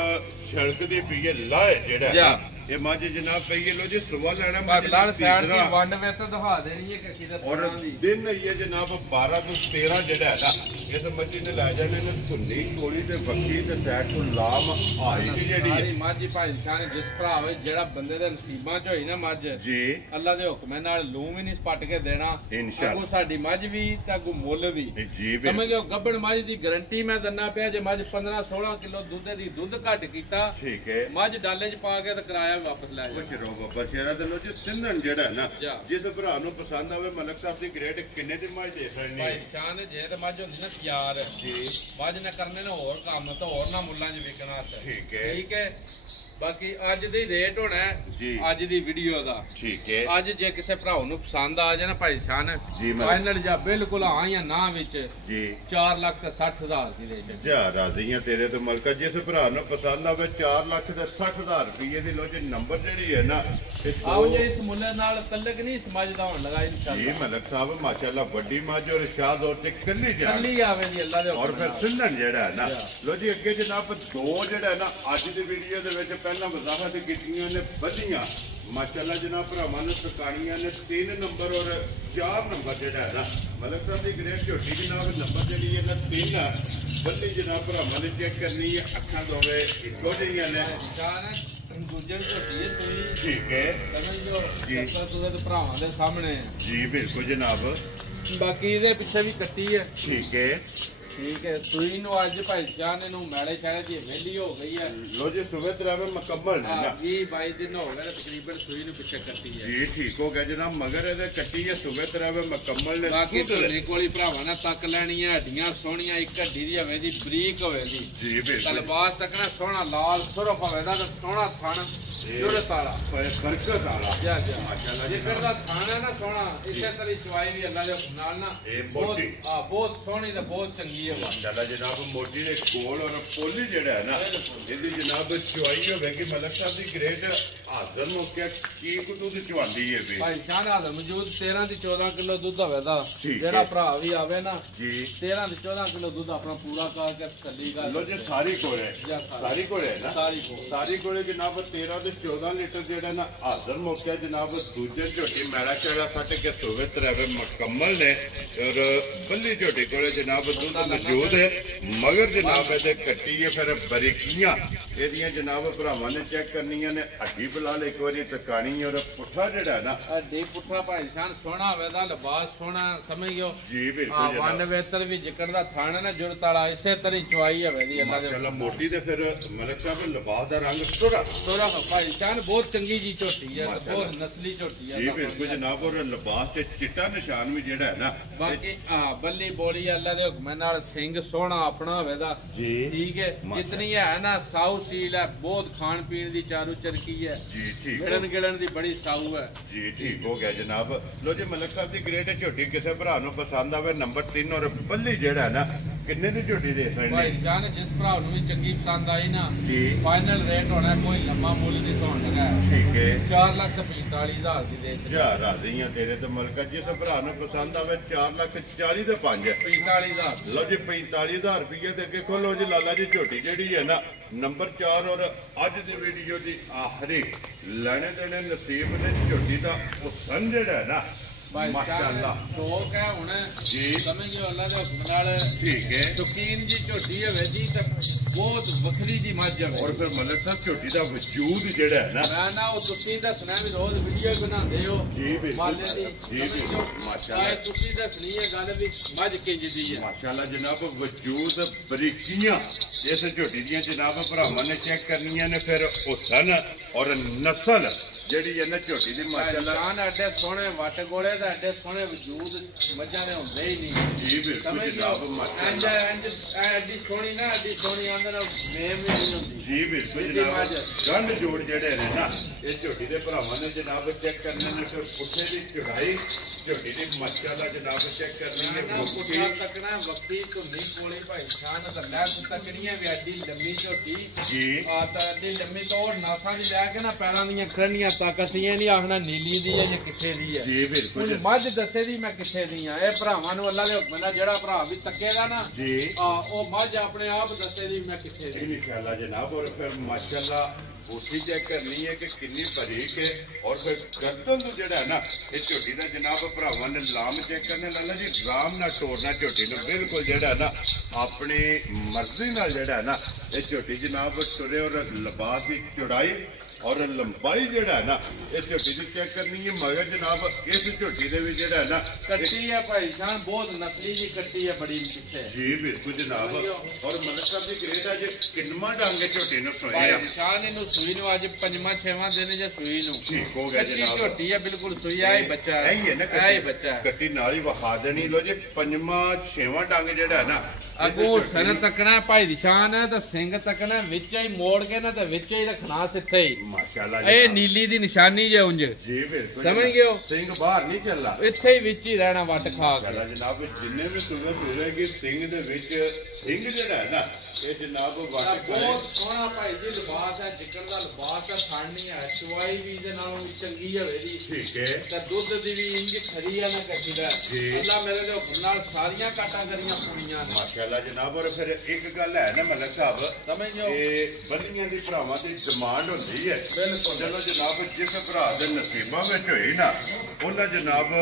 ਛੜਕ ਦੀ ਪੀਏ ਲਾਏ ਜਿਹੜਾ ਇਹ ਮੱਝ ਜਨਾਬ ਪਈਏ ਲੋ ਜੀ ਸੁਬਾ ਲੈਣਾ ਮੱਝ ਲਾਲ ਸਾਈਡ ਦੀ ਵੰਡ ਵੇ ਤਾਂ ਦਿਖਾ ਦੇਣੀ ਹੈ ਕਿ ਦਾ ਔਰ ਦਿਨ ਇਹ ਜਨਾਬ 12 ਤੋਂ 13 ਜਿਹੜਾ ਹੈ ਨਾ ਇਸ ਮੱਝ ਨੇ ਲੈ ਜਾਣੇ ਨੇ ਧੁੰਨੀ ਕੋਲੀ ਤੇ ਬੱਕੀ ਤੇ ਸਾਈਡ ਤੋਂ ਲਾਮ ਆਈ ਜਿਹੜੀ ਹੈ ਮੱਝ ਭਾਈ ਨਿਸ਼ਾਨ ਜਿਸ ਭਰਾ ਵੇ ਜਿਹੜਾ ਬੰਦੇ ਦੇ ਨਸੀਬਾਂ ਚ ਹੋਈ ਨਾ ਮੱਝ ਜੀ ਅੱਲਾ ਦੇ ਹੁਕਮ ਨਾਲ ਲੂਮ ਹੀ ਨਹੀਂ ਸਪੱਟ ਕੇ ਦੇਣਾ ਇਨਸ਼ਾਅੱਲਾ ਸਾਡੀ ਮੱਝ ਵੀ ਤੇ ਅੱਗੋਂ ਮੁੱਲ ਵੀ ਜੀ ਸਮਝੋ ਗੱਬਣ ਮੱਝ ਦੀ ਗਾਰੰਟੀ ਮੈਂ ਦਿੰਨਾ ਪਿਆ ਜੇ ਮੱਝ 15-16 ਕਿਲੋ ਦੁੱਧ ਦੀ ਦੁੱਧ ਘੱਟ ਕੀਤਾ ਠੀਕ ਹੈ ਮੱਝ ਡਾਲੇ ਚ ਪਾ ਕੇ ਤੇ ਕਿਰਾਇਆ ਵਾਪਸ ਲੈ ਜਾ ਚਲੋ ਬੱਬਾ ਸ਼ੇਰਾ ਦੇ ਲੋ ਜੀ ਸਿੰਧਣ ਜਿਹੜਾ ਨਾ ਜਿਸ ਭਰਾ ਨੂੰ ਪਸੰਦ ਆਵੇ ਮਲਕ ਸਾਹਿਬ ਦੀ ਗ੍ਰੇਡ ਕਿੰਨੇ ਦੀ ਮੱਝ ਦੇ ਸਕਣੀ ਭਾਈ ਸ਼ਾਨ ਜੇ ਤੇ ਮੱਝ ਹੁੰਦੀ ਨਾ ਤਿਆਰ ਜੀ ਮੱਝ ਨੇ ਕਰਨੇ ਨੇ ਹੋਰ ਕੰਮ ਤੇ ਹੋਰ ਨਾ ਮੁੱਲਾਂ 'ਚ ਵਿਕਣਾ ਠੀਕ ਹੈ ਬਾਕੀ ਅੱਜ ਦੀ ਰੇਟ ਹੋਣਾ ਜੀ। ਅੱਜ ਦੀ ਵੀਡੀਓ ਦਾ ਠੀਕ ਹੈ ਅੱਜ ਜੇ ਕਿਸੇ ਭਰਾ ਨੂੰ ਪਸੰਦ ਆ ਜਾਏ ਨਾ ਭਾਈ ਸ਼ਾਨ ਜੀ, ਮੈਂ- ਫਾਈਨਲ ਜਾਂ ਬਿਲਕੁਲ ਹਾਂ ਜਾਂ ਨਾ ਵਿੱਚ ਜੀ 4,60,000 ਦੀ ਰੇਟ ਹੈ। ਜਾ ਰਾਜ਼ੀਆਂ ਤੇਰੇ ਤੋਂ ਮਲਕਾ ਜਿਸ ਭਰਾ ਨੂੰ ਪਸੰਦ ਆਵੇ 4,60,000 ਰੁਪਏ ਦੀ ਲੋ ਜੀ ਨੰਬਰ ਜਿਹੜੀ ਹੈ ਨਾ ਆਓ ਜੇ ਇਸ ਮੁੱਲ ਨਾਲ ਤਲਕ ਨਹੀਂ ਸਮਝਦਾ ਹੋਣ ਲਗਾ ਜੀ ਇਨਸ਼ਾਅੱਲਾ ਮਲਕ ਸਾਹਿਬ ਮਾਸ਼ਾਅੱਲਾ ਵੱਡੀ ਮੱਝ ਔਰ ਸ਼ਾਦ ਔਰ ਤੇ ਕੱਲੀ ਜਾਨ ਕੱਲੀ ਆਵੇ ਜੀ ਅੱਲਾ ਦੇ ਔਰ ਹੁਕਮ ਫਿਰ ਨਾਲ। ਸਿੰਧਣ ਜਿਹੜਾ ਹੈ ਨਾ ਲੋ ਜੀ ਅੱਗੇ ਜਨਾਬ ਦੋ ਜਿਹੜਾ ਹੈ ਨਾ ਅੱਜ ਦੀ ਵੀਡੀਓ ਦੇ ਵਿੱਚ ਪਹਿਲਾਂ ਵਜ਼ਾਹਤ ਕੀਤੀਆਂ ਨੇ ਵਧੀਆਂ ਮਾਸ਼ਾਅੱਲਾ ਜਨਾਬ ਭਰਾਵਾਂ ਨੂੰ ਸਕਾਣੀਆਂ ਨੇ 3 ਨੰਬਰ ਔਰ 4 ਨੰਬਰ ਜਿਹੜਾ ਹੈ ਨਾ ਮਲਕ ਸਾਹਿਬ ਦੀ ਗ੍ਰੇਡ ਝੋਟੀ ਜਨਾਬ ਨੰਬਰ ਜਿਹੜੀ ਹੈ ਨਾ 3 ਆ ਬੱਲੀ ਜਨਾਬ ਭਰਾਵਾਂ ਨੇ ਚੈੱਕ ਕਰਨੀ ਹੈ ਅੱਖਾਂ ਦੋਵੇਂ ਇੱਕੋ ਜਿਹੀਆਂ ਨੇ ਜਾਨ ਦੂਜੇ ਨੂੰ ਝੋਟੀ ਸੂਈ ਠੀਕ ਹੈ ਸਮਝੋ ਜੀ। ਸੱਤਾ ਸੂਰਤ ਭਰਾਵਾਂ ਦੇ ਸਾਹਮਣੇ ਹੈ। ਜੀ ਬਿਲਕੁਲ ਜਨਾਬ ਬਾਕੀ ਇਹਦੇ ਪਿੱਛੇ ਵੀ ਕੱਟੀ ਹੈ ਠੀਕ ਹੈ ਠੀਕ ਹੈ ਸੂਈ ਨੂੰ ਅੱਜ ਭਾਈ ਜਾਨ ਇਹਨੂੰ ਮੈਲੇ ਸ਼ਾਇਦ ਦੀ ਵਿਹਲੀ ਹੋ ਗਈ ਹੈ ਲੋ ਜੀ ਸੁਬਹ ਤਰਾਵੇ ਮੁਕੰਮਲ ਨੇ ਨਾ 20-22 ਦਿਨ ਹੋ ਗਏ ਨੇ ਤਕਰੀਬਨ ਸੂਈ ਨੂੰ ਪਿੱਛੇ ਕੱਟੀ ਹੈ। ਜੀ ਠੀਕ ਹੋ ਗਿਆ ਜਨਾਬ ਮਗਰ ਇਹਦੇ ਕੱਟੀ ਹੈ ਸੁਬਹ ਤਰਾਵੇ ਮੁਕੰਮਲ ਨੇ ਬਾਕੀ ਦੁੱਧ ਤੁਹਾਡੇ ਕੋਲੀ ਭਰਾਵਾਂ ਨਾਲ ਤੱਕ ਲੈਣੀ ਹੈ ਹੱਡੀਆਂ ਸੋਹਣੀਆਂ ਇੱਕ ਹੱਡੀ ਦੀ ਹੋਵੇ ਦੀ ਬਰੀਕ ਹੋਵੇ ਦੀ ਜੀ ਬਿਲਕੁਲ ਤਲਵਾਰ ਤੱਕ ਨਾ ਸੋਹਣਾ ਲਾਲ ਸੁਰਖ ਹੋਵੇ ਦਾ ਤੇ ਸੋਹਣਾ ਥਣ ਜੁੜੇ ਤਾਲਾ ਬਰਕਤ ਵਾਲਾ ਜਾ ਜਾ ਮਾਸ਼ਾਅੱਲਾ ਜੇ ਫਿਰ ਦਾ ਥਣ ਹੈ ਨਾ ਸੋਹਣਾ ਇਸੇ ਤਰ੍ਹਾਂ ਚਵਾਈ ਵੀ ਅੱਲਾ ਦੇ ਹੁਕਮ ਨਾਲ ਨਾ ਇਹ ਬਹੁਤ ਮੋਟੀ। ਬਹੁਤ ਸੋਹਣੀ ਤੇ ਬਹੁਤ ਚੰਗੀ ਹੈ ਵਾ ਮਾਸ਼ਾਅੱਲਾ ਜਨਾਬ ਮੋਟੀ ਦੇ ਕੋਲ ਔਰ ਪੋਲੀ ਜਿਹੜਾ ਹੈ ਨਾ ਇਹਦੀ ਜਨਾਬ ਚੁਆਈ ਹੋਵੇਗੀ ਮਲਕ ਸਾਹਿਬ ਦੀ ਗ੍ਰੇਡ ਹਾਜ਼ਰ ਮੌਕੇ ਕੀ ਕੁ ਦੁੱਧ ਚਵਾਉਂਦੀ ਹੈ ਵੀ ਭਾਈ ਸ਼ਾਨ ਹਾਜ਼ਰ ਮੌਜੂਦ 13 ਦੀ 14 ਕਿਲੋ ਦੁੱਧ ਹੋਵੇ ਦਾ ਠੀਕ ਜਿਹੜਾ ਹੈ। ਭਰਾ ਵੀ ਆਵੇ ਨਾ ਜੀ 13 ਦੀ 14 ਕਿਲੋ ਦੁੱਧ ਆਪਣਾ ਪੂਰਾ ਕਰਕੇ ਤਸੱਲੀ ਕਰ ਲੋ ਜੀ ਸਾਰੀ ਕੋਲੇ ਜਾਂ ਸਾਰੀ ਕੋਲੇ ਹੈ ਨਾ ਸਾਰੀ ਕੋ ਸਾਰੀ ਕੋਲੇ ਜਨਾਬ 13 ਤੇ 14 ਲੀਟਰ ਜਿਹੜਾ ਨਾ ਹਾਜ਼ਰ ਮੌਕੇ ਜਨਾਬ ਦੂਜੇ ਝੋਟੀ ਮੈਲਾ ਚੜਾ ਸੱਟ ਕੇ ਸੋਵੇ ਤਰਾਵੇ ਮੁਕੰਮਲ ਨੇ ਔਰ ਬੱਲੀ ਝੋਟੀ ਕੋਲੇ ਜਨਾਬ ਦੁੱਧ ਮੌਜੂਦ ਹੈ ਮਗਰ ਜਨਾਬ ਇਹਦੇ ਕੱਟੀ ਹੈ ਫਿਰ ਬਰੀਕੀਆਂ ਇਹਦੀਆਂ ਜਨਾਬ ਭਰਾਵਾਂ ਨੇ ਚੈੱਕ ਕਰਨੀਆਂ ਨੇ ਹੱਡੀ ਬਲਾਲ ਇੱਕ ਵਾਰੀ ਟਕਾਣੀ ਔਰ ਪੁੱਠਾ ਜਿਹੜਾ ਨਾ ਡੇ ਪੁੱਠਾ ਭਾਈ ਸ਼ਾਨ ਸੋਹਣਾ ਹੋਵੇ ਦਾ ਲਿਬਾਸ ਸੋਹਣਾ ਸਮਝਿਓ ਜੀ ਆ ਬਿਲਕੁਲ ਵਨ ਜਨਾਬ ਵੇਤਰ ਵੀ ਜਿਕਰ ਦਾ ਥਾਣਾ ਨਾ ਜੁਰਤ ਵਾਲਾ ਇਸੇ ਤਰ੍ਹਾਂ ਹੀ ਚਵਾਈ ਹੋਵੇ ਦੀ ਅੱਲਾ ਦੇ ਮਾਸ਼ਾਅੱਲਾ ਮੋਟੀ ਤੇ ਫਿਰ ਮਲਕ ਸਾਹਿਬ ਲਿਬਾਸ ਦਾ ਰੰਗ ਸੁਰਾ ਸੋਹਣਾ ਭਾਈ ਸ਼ਾਨ ਬਹੁਤ ਚੰਗੀ ਜੀ ਝੋਟੀ ਹੈ ਤੇ ਮਾਸ਼ਾਅੱਲਾ। ਬਹੁਤ ਨਸਲੀ ਝੋਟੀ ਹੈ ਜੀ ਅੱਲਾ ਬਿਲਕੁਲ ਜਨਾਬ ਔਰ ਲਿਬਾਸ ਤੇ ਚਿੱਟਾ ਨਿਸ਼ਾਨ ਵੀ ਜਿਹੜਾ ਹੈ ਨਾ ਬਾਕੀ ਬੱਲੀ ਬੋਲੀ ਅੱਲਾ ਦੇ ਹੁਕਮ ਨਾਲ ਸਿੰਘ ਸੋਹਣਾ ਆਪਣਾ ਹੋਵੇ ਦਾ ਜੀ ਠੀਕ ਹੈ ਜਿਤਨੀ ਹੈ ਨਾ ਸਾਊ ਸੀਲ ਹੈ ਬਹੁਤ ਖਾਣ ਪੀਣ ਦੀ ਚਾਰੂ ਚਰਕੀ ਹੈ ਜੀ ਠੀਕ ਹੋ ਗਿੜਨ ਗਿੜਨ ਦੀ ਬੜੀ ਸਾਊ ਹੈ ਜੀ ਠੀਕ ਹੋ ਗਿਆ ਜਨਾਬ ਲੋ ਜੀ ਮਲਕ ਸਾਹਿਬ ਦੀ ਗ੍ਰੇਡ ਝੋਟੀ ਕਿਸੇ ਭਰਾ ਨੂੰ ਪਸੰਦ ਆਵੇ ਨੰਬਰ 3 ਔਰ ਬੱਲੀ ਜਿਹੜਾ ਹੈ ਨਾ ਕਿੰਨੇ ਦੀ ਝੋਟੀ ਦੇ ਭਾਈ ਸਕਦੇ ਜਾਨ ਜਿਸ ਭਰਾ ਨੂੰ ਵੀ ਚੰਗੀ ਪਸੰਦ ਆਈ ਨਾ ਜੀ ਫਾਈਨਲ ਰੇਟ ਹੋਣਾ ਕੋਈ ਲੰਮਾ ਮੁੱਲ ਨਹੀਂ ਹੋਣ ਲੱਗਾ ਠੀਕ ਹੈ 4,45,000 ਦੀ ਦੇ ਦਿੱਤੀ। ਜਾ ਰਾਜ਼ੀਆਂ ਤੇਰੇ ਤੇ ਮਲਕਾ ਜਿਸ ਭਰਾ ਨੂੰ ਪਸੰਦ ਆਵੇ 4,40,000 ਦੇ 5 45,000 ਲੋ ਜੀ 45,000 ਰੁਪਏ ਦੇ ਅੱਗੇ ਖੋਲੋ ਜੀ ਲਾਲਾ ਜੀ ਝੋਟੀ ਜਿਹੜੀ ਹੈ ਨਾ ਨੰਬਰ 4 ਔਰ ਅੱਜ ਦੀ ਵੀਡੀਓ ਦੀ ਆਖਰੀ ਲੈਣੇ ਦੇਣੇ ਨਸੀਬ ਨੇ ਝੋਟੀ ਦਾ ਉਹ ਸੰ ਜਿਹੜਾ ਹੈ ਨਾ ਭਾਈ ਮਾਸ਼ਾਅੱਲਾ ਜਾਨ ਸ਼ੌਕ ਹੈ ਹੁਣ ਜੀ ਸਮਝਿਓ ਅੱਲਾ ਦੇ ਹੁਕਮ ਨਾਲ ਠੀਕ ਹੈ ਸ਼ੌਕੀਨ ਜੀ ਝੋਟੀ ਹੋਵੇ ਜੀ ਤਾਂ ਬਹੁਤ ਵੱਖਰੀ ਜੀ ਮੱਝ ਹੋਵੇ ਔਰ ਫਿਰ ਮਲਕ ਸਾਹਿਬ ਝੋਟੀ ਦਾ ਵਜੂਦ ਜਿਹੜਾ ਹੈ ਨਾ ਮੈਂ ਨਾ ਉਹ ਤੁਸੀਂ ਦੱਸਣਾ ਵੀ ਰੋਜ਼ ਵੀਡੀਓ ਬਣਾਉਂਦੇ ਹੋ ਜੀ ਬਿਲਕੁਲ। ਮਾਲੇ ਦੀ ਜੀ ਬਿਲਕੁਲ। ਸਮਝਿਓ ਮਾਸ਼ਾਅੱਲਾ। ਤੁਸੀਂ ਦੱਸਣੀ ਹੈ ਗੱਲ ਵੀ ਮੱਝ ਕਿੰਜ ਦੀ ਹੈ ਮਾਸ਼ਾਅੱਲਾ ਜਨਾਬ ਵਜੂਦ ਬਰੀਕੀਆਂ ਇਸ ਝੋਟੀ ਦੀਆਂ ਜਨਾਬ ਭਰਾਵਾਂ ਨੇ ਚੈੱਕ ਕਰਨੀਆਂ ਨੇ ਫਿਰ ਹੁਸਨ ਔਰ ਨਸਲ ਜਿਹੜੀ ਹੈ ਨਾ ਝੋਟੀ ਦੀ ਮਾਸ਼ਾਅੱਲਾ ਜਾਨ ਐਡੇ ਸੋਹਣੇ ਵੱਟ ਗੋਲੇ ਦਾ ਐਡੇ ਸੋਹਣੇ ਵਜੂਦ ਮੱਝਾਂ ਦੇ ਹੁੰਦੇ ਹੀ ਨਹੀਂ ਜੀ ਬਿਲਕੁਲ ਸਮਝ ਜਨਾਬ ਲਓ ਮਾਸ਼ਾਅੱਲਾ ਐਡੀ ਸੋਹਣੀ ਨਾ ਐਡੀ ਸੋਹਣੀ ਆਂਦਰ ਮੇਮ ਵੀ ਨਹੀਂ ਹੁੰਦੀ ਜੀ ਬਿਲਕੁਲ ਇਹਦੀ ਜਨਾਬ ਮੱਝ। ਗੰਢ ਜੋੜ ਜਿਹੜੇ ਨੇ ਨਾ ਇਹ ਝੋਟੀ ਦੇ ਭਰਾਵਾਂ ਨੇ ਜਨਾਬ ਚੈੱਕ ਕਰਨੇ ਨੇ ਫਿਰ ਪੁੱਠੇ ਦੀ ਚੜਾਈ ਝੋਟੀ ਦੀ ਮਾਸ਼ਾਅੱਲਾ ਜਨਾਬ ਚੈੱਕ ਕਰਨੀ ਨਾ ਹੈ ਪੁੱਠਾ ਤੱਕਣਾ ਵੱਖਰੀ ਧੁੰਨੀ ਕੋਲੇ ਭਾਈ ਖਾਨ ਦਾ ਲੈ ਤੱਕਣੀਆਂ ਵੀ ਐਡੀ ਲੰਮੀ ਝੋਟੀ ਜੀ ਆ ਤਾਂ ਐਡੀ ਲੰਮੀ ਤੋਂ ਉਹ ਨਾਸਾਂ ਦੀ ਲੈ ਕੇ ਨਾ ਪੈਰਾਂ ਦੀਆਂ ਖੜਨੀਆਂ ਤੱਕ ਅਸੀਂ ਇਹ ਨਹੀਂ ਆਖਣਾ ਨੀਲੀ ਦੀ ਹੈ ਜਾਂ ਕਿੱਥੇ ਦੀ ਹੈ ਜੀ ਬਿਲਕੁਲ ਹੁਣ ਮੱਝ ਦੱਸੇ ਦੀ ਮੈਂ ਕਿੱਥੇ ਦੀ ਆ ਇਹ ਭਰਾਵਾਂ ਨੂੰ ਅੱਲਾ ਦੇ ਹੁਕਮ ਨਾਲ ਜਿਹੜਾ ਭਰਾ ਵੀ ਤੱਕੇਗਾ ਨਾ ਜੀ ਉਹ ਮੱਝ ਆਪਣੇ ਆਪ ਦੱਸੇ ਦੀ ਮੈਂ ਕਿੱਥੇ ਦੀ ਇਨਸ਼ਾਅੱਲਾ ਜਨਾਬ ਔਰ ਫਿਰ ਮਾਸ਼ਾਅੱਲਾ ਉਸੀ ਚੈੱਕ ਕਰਨੀ ਹੈ ਕਿ ਕਿੰਨੀ ਬਰੀਕ ਹੈ ਔਰ ਫਿਰ ਗਰਦਨ ਤੋਂ ਜਿਹੜਾ ਹੈ ਨਾ ਇਹ ਝੋਟੀ ਦਾ ਜਨਾਬ ਭਰਾਵਾਂ ਨੇ ਲਾਮ ਚੈੱਕ ਕਰਨੇ ਲਾਲਾ ਜੀ ਆਰਾਮ ਨਾਲ ਤੋੜਨਾ ਝੋਟੀ ਨੂੰ ਬਿਲਕੁਲ ਜਿਹੜਾ ਨਾ ਆਪਣੀ ਮਰਜ਼ੀ ਨਾਲ ਜਿਹੜਾ ਨਾ ਇਹ ਝੋਟੀ ਜਨਾਬ ਤੁਰੇ ਔਰ ਲਿਬਾਸ ਦੀ ਚੌੜਾਈ ਔਰ ਲੰਬਾਈ ਜਿਹੜਾ ਨਾ ਇਹ ਝੋਟੀ ਦੀ ਚੈੱਕ ਕਰਨੀ ਹੈ ਮਗਰ ਜਨਾਬ ਇਸ ਝੋਟੀ ਦੇ ਵਿੱਚ ਜਿਹੜਾ ਨਾ ਕੱਟੀ ਹੈ ਭਾਈ ਜਾਨ ਬਹੁਤ ਨਸਲੀ ਜੀ ਕੱਟੀ ਹੈ ਬੜੀ ਪਿੱਛੇ ਜੀ ਬਿਲਕੁਲ ਜਨਾਬ ਔਰ ਮਲਕ ਸਾਹਿਬ ਦੀ ਗ੍ਰੇਡ ਅੱਜ ਕਿੰਨਵਾਂ ਡੰਗ ਝੋਟੀ ਨੂੰ ਸੋਈ ਆ ਜਾਨ ਇਹਨੂੰ ਸੂਈ ਨੂੰ ਅੱਜ 5ਵਾਂ 6ਵਾਂ ਦਿਨ ਜਾਂ ਸੂਈ ਨੂੰ ਠੀਕ ਹੋ ਗਿਆ ਜਨਾਬ ਝੋਟੀ ਹੈ ਬਿਲਕੁਲ ਸੂਈ ਆ ਹੀ ਬੱਚਾ ਹੈ ਹੀ ਹੈ ਨਾ ਹੈ ਹੀ ਬੱਚਾ ਕੱਟੀ ਨਾਲ ਹੀ ਵਿਖਾ ਦੇਣੀ ਲੋ ਜੀ 5ਵਾਂ 6ਵਾਂ ਡੰਗ ਜਿਹੜਾ ਨਾ ਅੱਗੋਂ ਸਨ ਤੱਕਣਾ ਭਾਈ ਦੀ ਸ਼ਾਨ ਹੈ ਤਾਂ ਸਿੰਘ ਤੱਕਣਾ ਵਿੱਚ ਹੀ ਮੋੜ ਕੇ ਨਾ ਤੇ ਵਿੱਚ ਹੀ ਰੱਖਣਾ ਸਿੱਥੇ ਹੀ ਮਾਸ਼ਾਅੱਲਾ ਇਹ ਨੀਲੀ ਦੀ ਨਿਸ਼ਾਨੀ ਜੇ ਉਂਝ ਜੀ ਬਿਲਕੁਲ ਸਮਝ ਗਏ ਹੋ ਸਿੰਘ ਬਾਹਰ ਨਹੀਂ ਚੱਲਦਾ ਇੱਥੇ ਹੀ ਵਿੱਚ ਹੀ ਰਹਿਣਾ ਵੱਟ ਖਾ ਕੇ ਜਨਾਬ ਜਿੰਨੇ ਵੀ ਸੁਣੋ ਕਿ ਸਿੰਘ ਦੇ ਵਿੱਚ ਸਿੰਘ ਜਿਹੜਾ ਹੈ ਨਾ ਇਹ ਜਨਾਬ ਵੱਟ ਬਹੁਤ ਸੋਹਣਾ ਭਾਈ ਜੀ ਲਿਬਾਸ ਹੈ ਜਿਕਰ ਦਾ ਲਿਬਾਸ ਹੈ ਖਾਣੀ ਹੈ ਚਵਾਈ ਵੀ ਦੇ ਨਾਲੋਂ ਚੰਗੀ ਹੋਵੇ ਜੀ ਠੀਕ ਹੈ ਤੇ ਦੁੱਧ ਦੀ ਵੀ ਇੰਜ ਖਰੀ ਆ ਨਾ ਕੱਟੀ ਦਾ ਅੱਲਾ ਮੇਰੇ ਦੇ ਹੁਕਮ ਨਾਲ ਸਾਰੀਆਂ ਕਾਟਾਗਰੀਆਂ ਪੂਰੀਆਂ ਨੇ ਮਾਸ਼ਾਅੱਲਾ ਜਨਾਬ ਔਰ ਫਿਰ ਇੱਕ ਗੱਲ ਹੈ ਨਾ ਮਲਕ ਸਾਹਿਬ ਸਮਝ ਜਾਓ ਇਹ ਬੰਦੀਆਂ ਦੀ ਭਰਾਵਾਂ ਦੀ ਡਿਮਾਂਡ ਹੁੰਦੀ ਹੈ ਬਿਲਕੁਲ ਚਲੋ ਜਨਾਬ ਜਿਸ ਭਰਾ ਦੇ ਨਸੀਬਾਂ ਵਿੱਚ ਹੋਈ ਨਾ ਉਹਨਾਂ ਜਨਾਬ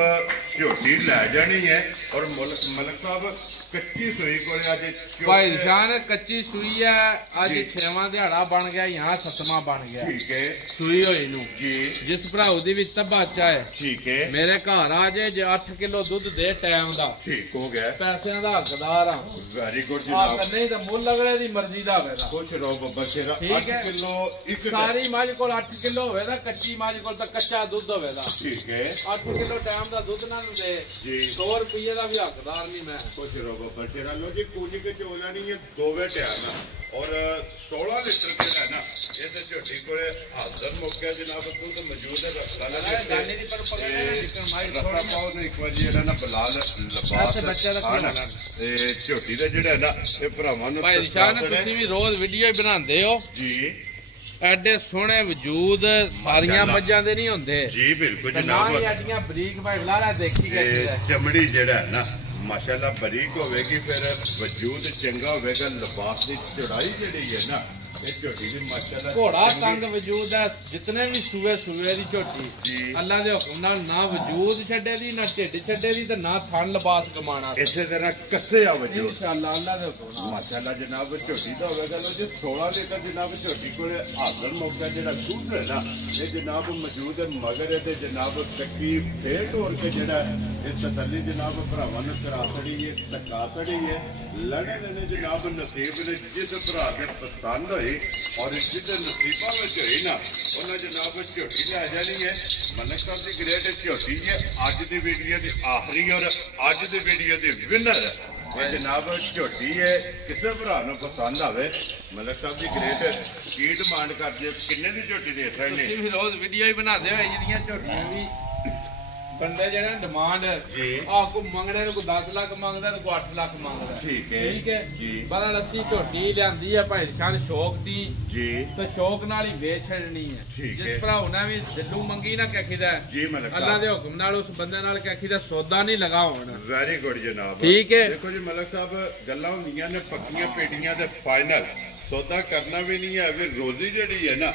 ਝੋਟੀ ਲੈ ਜਾਣੀ ਹੈ ਔਰ ਮਲਕ ਸਾਹਿਬ ਕੱਚੀ ਸੂਈ ਕੋਲੇ ਅੱਜ ਭਾਈ ਨਿਸ਼ਾਨ ਕੱਚੀ ਸੂਈ ਹੈ ਅੱਜ 6ਵਾਂ ਦਿਹਾੜਾ ਬਣ ਗਿਆ ਜਾਂ 7ਵਾਂ ਬਣ ਗਿਆ ਠੀਕ ਹੈ ਸੂਈ ਹੋਈ ਨੂੰ ਜੀ ਜਿਸ ਭਰਾਉ ਦੇ ਵਿੱਚ ਤਬਾਚਾ ਹੈ ਠੀਕ ਹੈ ਮੇਰੇ ਘਰ ਆ ਜੇ 8 ਕਿਲੋ ਦੁੱਧ ਦੇ ਟਾਈਮ ਦਾ ਠੀਕ ਹੋ ਗਿਆ ਪੈਸਿਆਂ ਦਾ ਹੱਕਦਾਰ ਆ ਵੈਰੀ ਗੁੱਡ ਆ ਜਨਾਬ ਨਹੀਂ ਤਾਂ ਮੁੱਲ ਅਗਲੇ ਦੀ ਮਰਜ਼ੀ ਦਾ ਹੋਵੇ ਦਾ ਖੁਸ਼ ਰਹੋ ਬੱਬਰ ਸ਼ੇਰਾ 8 ਕਿਲੋ ਇੱਕ ਸਾਰੀ ਮੱਝ ਕੋਲ 8 ਕਿਲੋ ਹੋਵੇ ਦਾ ਕੱਚੀ ਮੱਝ ਕੋਲ ਤਾਂ ਕੱਚਾ ਦੁੱਧ ਹੋਵੇ ਦਾ ਠੀਕ ਹੈ 8 ਕਿਲੋ ਟਾਈਮ ਦਾ ਦੁੱਧ ਨਾ ਨੂੰ ਦੇ ਜੀ 100 ਰੁਪਏ ਦਾ ਵੀ ਹੱਕਦਾਰ ਨਹੀਂ ਮੈਂ ਖੁਸ਼ ਰਹੋ ਬੱਬਰ ਸ਼ੇਰਾ ਲੋ ਜੀ ਕੂਜੀ ਕੇ ਚੋਲਾ ਨਹੀਂ ਹੈ ਦੋਵੇਂ ਟਾਈਮ ਨਾ ਔਰ 16 ਲੀਟਰ ਜਿਹੜਾ ਨਾ ਇਹਦੇ ਝੋਟੀ ਕੋਲੇ ਹਾਜ਼ਰ ਮੌਕੇ ਜਨਾਬ ਦੁੱਧ ਮੌਜੂਦ ਹੈ ਰਸਤਾ ਗਾਨੇ ਦੀ ਪਰ ਪਕੜਨੇ ਜਿਕਰ ਮਾਈ ਰਸਤਾ ਪਾਓ ਨੇ ਇੱਕ ਵਾਰੀ ਇਹਨਾਂ ਨਾਲ ਬਲਾਲ ਲਬਾਸ ਬੱਚਾ ਦਾ ਖਾਣਾ ਤੇ ਝੋਟੀ ਦਾ ਜਿਹੜਾ ਨਾ ਇਹ ਭਰਾਵਾਂ ਨੂੰ ਭਾਈ ਨਿਸ਼ਾਨ ਤੁਸੀਂ ਵੀ ਰੋਜ਼ ਵੀਡੀਓ ਹੀ ਬਣਾਉਂਦੇ ਹੋ ਜੀ ਐਡੇ ਸੋਹਣੇ ਵਜੂਦ ਸਾਰੀਆਂ ਮੱਝਾਂ ਦੇ ਨਹੀਂ ਹੁੰਦੇ ਜੀ ਬਿਲਕੁਲ ਨਾ ਜਨਾਬ ਹੀ ਐਡੀਆਂ ਬਰੀਕ ਭਾਈ ਲਾਲਾ ਦੇਖੀ ਗਈ ਹੈ ਚਮੜੀ ਜਿਹੜਾ ਹੈ ਨਾ ਮਾਸ਼ਾਅੱਲਾ ਬਰੀਕ ਹੋਵੇਗੀ ਫਿਰ ਵਜੂਦ ਚੰਗਾ ਹੋਵੇਗਾ ਲਿਬਾਸ ਦੀ ਚੜਾਈ ਜਿਹੜੀ ਹੈ ਨਾ ਇਹ ਝੋਟੀ ਦੀ ਮਾਸ਼ਾਅੱਲਾ ਘੋੜਾ ਤੰਗ ਵਜੂਦ ਹੈ ਜਿਤਨੇ ਵੀ ਸੂਏ ਦੀ ਝੋਟੀ ਜੀ ਅੱਲਾ ਦੇ ਹੁਕਮ ਨਾਲ ਨਾ ਵਜੂਦ ਛੱਡੇ ਦੀ ਨਾ ਢਿੱਡ ਛੱਡੇ ਦੀ ਤੇ ਨਾ ਥਣ ਲਿਬਾਸ ਕਮਾਣਾ ਇਸੇ ਤਰ੍ਹਾਂ ਕੱਸੇ ਆ ਵਜੂਦ ਇਨਸ਼ਾਅੱਲਾ ਅੱਲਾ ਦੇ ਹੁਕਮ ਨਾਲ ਮਾਸ਼ਾਅੱਲਾ ਜਨਾਬ ਝੋਟੀ ਦਾ ਹੋਵੇਗਾ ਲੋ ਜੀ 16 ਲੀਟਰ ਜਨਾਬ ਝੋਟੀ ਕੋਲੇ ਹਾਜ਼ਰ ਮੌਕਾ ਜਿਹੜਾ ਦੁੱਧ ਹੈ ਨਾ ਇਹ ਜਨਾਬ ਮੌਜੂਦ ਹੈ ਮਗਰ ਇਹਦੇ ਜਨਾਬ ਕੱਕੀ ਫੇਰ ਢੋਰ ਕੇ ਜਿਹੜਾ ਇਹ ਤਸੱਲੀ ਜਨਾਬ ਭਰਾਵਾਂ ਨੂੰ ਕਰਾ ਸੜੀ ਹੈ ਧੱਕਾ ਸੜੀ ਹੈ ਲੜੇ ਨੇ ਜਨਾਬ ਨਸੀਬ ਨੇ ਜਿਸ ਭਰਾ ਦੇ ਪਸੰਦ ਹੋਈ ਔਰ ਜਿਹਦੇ ਨਸੀਬਾਂ ਵਿੱਚ ਹੋਈ ਨਾ ਉਹਨਾਂ ਜਨਾਬ ਝੋਟੀ ਲੈ ਜਾਣੀ ਹੈ ਮਲਕ ਸਾਹਿਬ ਦੀ ਗ੍ਰੇਟ ਝੋਟੀ ਹੈ ਅੱਜ ਦੀ ਵੀਡੀਓ ਦੀ ਆਖਰੀ ਔਰ ਅੱਜ ਦੀ ਵੀਡੀਓ ਦੀ ਵਿਨਰ ਇਹ ਜਨਾਬ ਝੋਟੀ ਹੈ ਕਿਸੇ ਭਰਾ ਨੂੰ ਪਸੰਦ ਆਵੇ ਮਲਕ ਸਾਹਿਬ ਦੀ ਗ੍ਰੇਟ ਕੀ ਡਿਮਾਂਡ ਕਰਦੇ ਕਿੰਨੇ ਦੀ ਝੋਟੀ ਦੇ ਸਕਦੇ ਤੁਸੀਂ ਵੀ ਰੋਜ਼ ਵੀਡੀਓ ਹੀ ਬਣਾਉਂਦੇ ਹੋ ਜਿਹੜੀਆਂ ਝੋਟੀਆਂ ਵੀ ਬੰਦੇ ਜਿਹੜੇ ਡਿਮਾਂਡ ਆਹ ਕੋ ਮੰਗਣੇ ਨੂੰ ਕੋਈ 10 ਲੱਖ ਮੰਗਦਾ ਤੇ ਕੋਈ 8 ਲੱਖ ਮੰਗਦਾ ਠੀਕ ਹੈ ਜੀ ਬੜਾ ਲੱਸੀ ਝੋਟੀ ਲਿਆਂਦੀ ਆ ਭਾਈ ਸ਼ਾਨ ਸ਼ੌਕ ਦੀ ਜੀ ਤੇ ਸ਼ੌਕ ਨਾਲ ਹੀ ਵੇਚ ਛੱਡਣੀ ਹੈ ਜਿਸ ਭਰਾ ਉਹਨਾਂ ਵੀ ਦਿਲੋਂ ਮੰਗੀ ਨਾ ਕਹੀਦਾ ਜੀ ਮਲਕ ਅੱਲਾ ਦੇ ਹੁਕਮ ਨਾਲ ਉਸ ਬੰਦੇ ਨਾਲ ਕਹੀਦਾ ਸੌਦਾ ਨਹੀਂ ਲਗਾ ਹੋਣਾ ਵੈਰੀ ਗੁੱਡ ਜਨਾਬ ਠੀਕ ਹੈ ਦੇਖੋ ਜੀ ਮਲਕ ਸਾਹਿਬ ਗੱਲਾਂ ਹੁੰਦੀਆਂ ਨੇ ਪੱਕੀਆਂ ਪੇਟੀਆਂ ਦੇ ਫਾਈਨਲ ਸੌਦਾ ਕਰਨਾ ਵੀ ਨਹੀਂ ਹੈ ਵੀ ਰੋਜ਼ੀ ਜਿਹੜੀ ਹੈ ਨਾ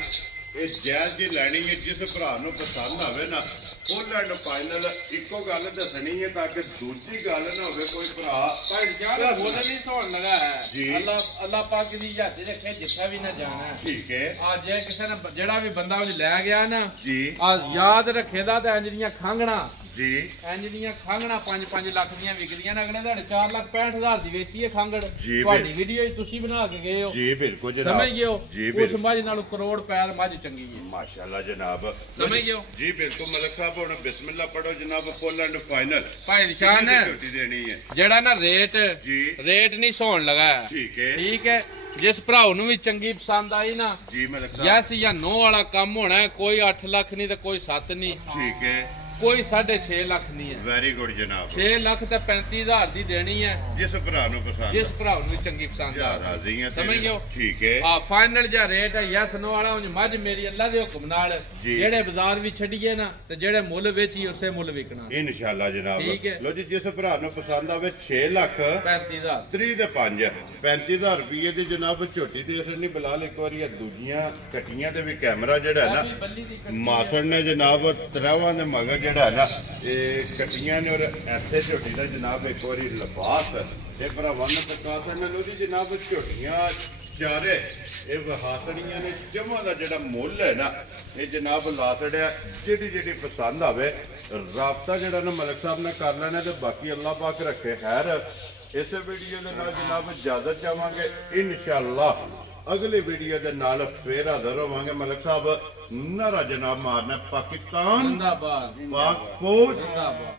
ਇਹ ਜਾਇਜ਼ ਜੀ ਲੈਣੀ ਹੈ ਜਿਸ ਭਰਾ ਨੂੰ ਪਸੰਦ ਆਵੇ ਨਾ ਫੁੱਲ ਐਂਡ ਫਾਈਨਲ ਇੱਕੋ ਗੱਲ ਦੱਸਣੀ ਹੈ ਤਾਂ ਕਿ ਦੂਜੀ ਗੱਲ ਨਾ ਹੋਵੇ ਕੋਈ ਭਰਾ ਭਾਈ ਜਾਨ ਬੋਲ ਨਹੀਂ ਧੋਣ ਲਗਾ ਹੈ ਜੀ ਅੱਲਾ ਪਾਕ ਦੀ ਯਾਦ ਰੱਖੇ ਜਿੱਥੇ ਵੀ ਨਾ ਜਾਣਾ ਠੀਕ ਹੈ ਆ ਜੇ ਕਿਸੇ ਨੇ ਜਿਹੜਾ ਵੀ ਬੰਦਾ ਉਹ ਲੈ ਗਿਆ ਨਾ ਜੀ ਆ ਯਾਦ ਰੱਖੇਦਾ ਤੇ ਇੰਜ ਦੀਆਂ ਖਾਂਗਣਾ ਜੀ ਇੰਜ ਦੀਆਂ ਖਾਂਗਣਾ 5-5 ਲੱਖ ਦੀਆਂ ਵਿਕਦੀਆਂ ਨੇ ਅਗਲੇ ਤੁਹਾਡੇ 4,65,000 ਦੀ ਵੇਚੀ ਹੈ ਖਾਂਗੜ ਜੀ ਤੁਹਾਡੀ ਵੀਡੀਓ ਤੁਸੀਂ ਬਣਾ ਕੇ ਗਏ ਹੋ ਜੀ ਬਿਲਕੁਲ ਜਨਾਬ ਸਮਝ ਗਏ ਹੋ ਜੀ ਉਸ ਮੱਝ ਨਾਲੋਂ ਕਰੋੜ ਪੈਰ ਮੱਝ ਚੰਗੀ ਹੈ ਮਾਸ਼ਾਅੱਲਾ ਜਨਾਬ ਸਮਝ ਗਏ ਹੋ ਜੀ ਬਿਲਕੁਲ ਮਲਕ ਸਾਹਿਬ ਹੁਣ ਬਿਸਮਿਲ੍ਲਾ ਪੜੋ ਜਨਾਬ ਫੁੱਲ ਐਂਡ ਫਾਈਨਲ ਭਾਈ ਨਿਸ਼ਾਨ ਝੋਟੀ ਦੇਣੀ ਹੈ ਜਿਹੜਾ ਨਾ ਰੇਟ ਨਹੀਂ ਸੌਣ ਲਗਾ ਠੀਕ ਹੈ ਜਿਸ ਭਰਾਉ ਨੂੰ ਵੀ ਚੰਗੀ ਪਸੰਦ ਆਈ ਨਾ ਜੀ ਮਲਕ ਸਾਹਿਬ ਯੈਸ ਜਾਂ ਨੋ ਵਾਲਾ ਕੰਮ ਹੋਣਾ ਕੋਈ 8 ਲੱਖ ਨਹੀਂ ਤੇ ਕੋਈ 7 ਨਹੀਂ ਠੀਕ ਹੈ ਕੋਈ 6.5 ਲੱਖ ਨਹੀਂ ਹੈ ਵੈਰੀ ਗੁੱਡ ਜਨਾਬ 6 ਲੱਖ ਤੇ 35,000 ਦੀ ਦੇਣੀ ਹੈ ਜਿਸ ਭਰਾ ਨੂੰ ਪਸੰਦ ਜਿਸ ਭਰਾ ਨੂੰ ਵੀ ਚੰਗੀ ਪਸੰਦ ਆ ਰਾਜ਼ੀ ਹੈ ਸਮਝ ਗਏ ਠੀਕ ਹੈ ਆ ਫਾਈਨਲ ਜਾਂ ਰੇਟ ਹੈ ਯੈਸ ਨੋ ਵਾਲਾ ਉਂਝ ਮੱਝ ਮੇਰੀ ਅੱਲਾ ਦੇ ਹੁਕਮ ਨਾਲ ਜਿਹੜੇ ਬਾਜ਼ਾਰ ਵਿੱਚ ਛੱਡੀਏ ਨਾ ਤੇ ਜਿਹੜੇ ਮੁੱਲ ਵੇਚੀ ਉਸੇ ਮੁੱਲ ਵਿਕਣਾ ਇਨਸ਼ਾਅੱਲਾ ਜਨਾਬ ਠੀਕ ਹੈ ਲੋ ਜੀ ਜਿਸ ਭਰਾ ਨੂੰ ਪਸੰਦ ਆਵੇ 6 ਲੱਖ 35,000 3 ਦੇ 5 35,000 ਰੁਪਏ ਦੀ ਜਨਾਬ ਝੋਟੀ ਦੇ ਅਸਰ ਨਹੀਂ ਬਲਾਲ ਇੱਕ ਵਾਰੀ ਇਹ ਦੂਜੀਆਂ ਕੱਟੀਆਂ ਤੇ ਵੀ ਕੈਮਰਾ ਜਿਹੜਾ ਹੈ ਨਾ ਮਾਸੜ ਨੇ ਜਨਾਬ ਤਰਾਵਾਂ ਦੇ ਮਗਰ ਜਿਹੜਾ ਹੈ ਨਾ ਇਹ ਕੱਟੀਆਂ ਨੇ ਔਰ ਇੱਥੇ ਝੋਟੀ ਦਾ ਜਨਾਬ ਇੱਕ ਵਾਰੀ ਲਿਬਾਸ ਇਹ ਭਰਾਵਾਂ ਨੂੰ ਪਤਾ ਨਾ ਲੋ ਜੀ ਜਨਾਬ ਝੋਟੀਆਂ ਚਾਰੇ ਇਹ ਵਹਾਸੜੀਆਂ ਨੇ ਜਮਾਂ ਦਾ ਜਿਹੜਾ ਮੁੱਲ ਹੈ ਨਾ ਇਹ ਜਨਾਬ ਲਾ ਛੜਿਆ ਜਿਹੜੀ ਪਸੰਦ ਆਵੇ ਰਾਬਤਾ ਜਿਹੜਾ ਨਾ ਮਲਕ ਸਾਹਿਬ ਨਾਲ ਕਰ ਲੈਣਾ ਤੇ ਬਾਕੀ ਅੱਲਾਹ ਪਾਕ ਰੱਖੇ ਖੈਰ। ਇਸ ਵੀਡੀਓ ਦੇ ਨਾਲ ਜਨਾਬ ਇਜਾਜ਼ਤ ਚਾਹਾਂਗੇ ਇਨਸ਼ਾਅੱਲਾ ਅਗਲੀ ਵੀਡੀਓ ਦੇ ਨਾਲ ਫੇਰ ਹਾਜ਼ਰ ਹੋਵਾਂਗੇ। ਮਲਕ ਸਾਹਿਬ ਨਾਰਾ ਜਨਾਬ ਮਾਰਨਾ ਪਾਕਿਸਤਾਨ ਜ਼ਿੰਦਾਬਾਦ ਪਾਕ ਫੌਜ ਜ਼ਿੰਦਾਬਾਦ।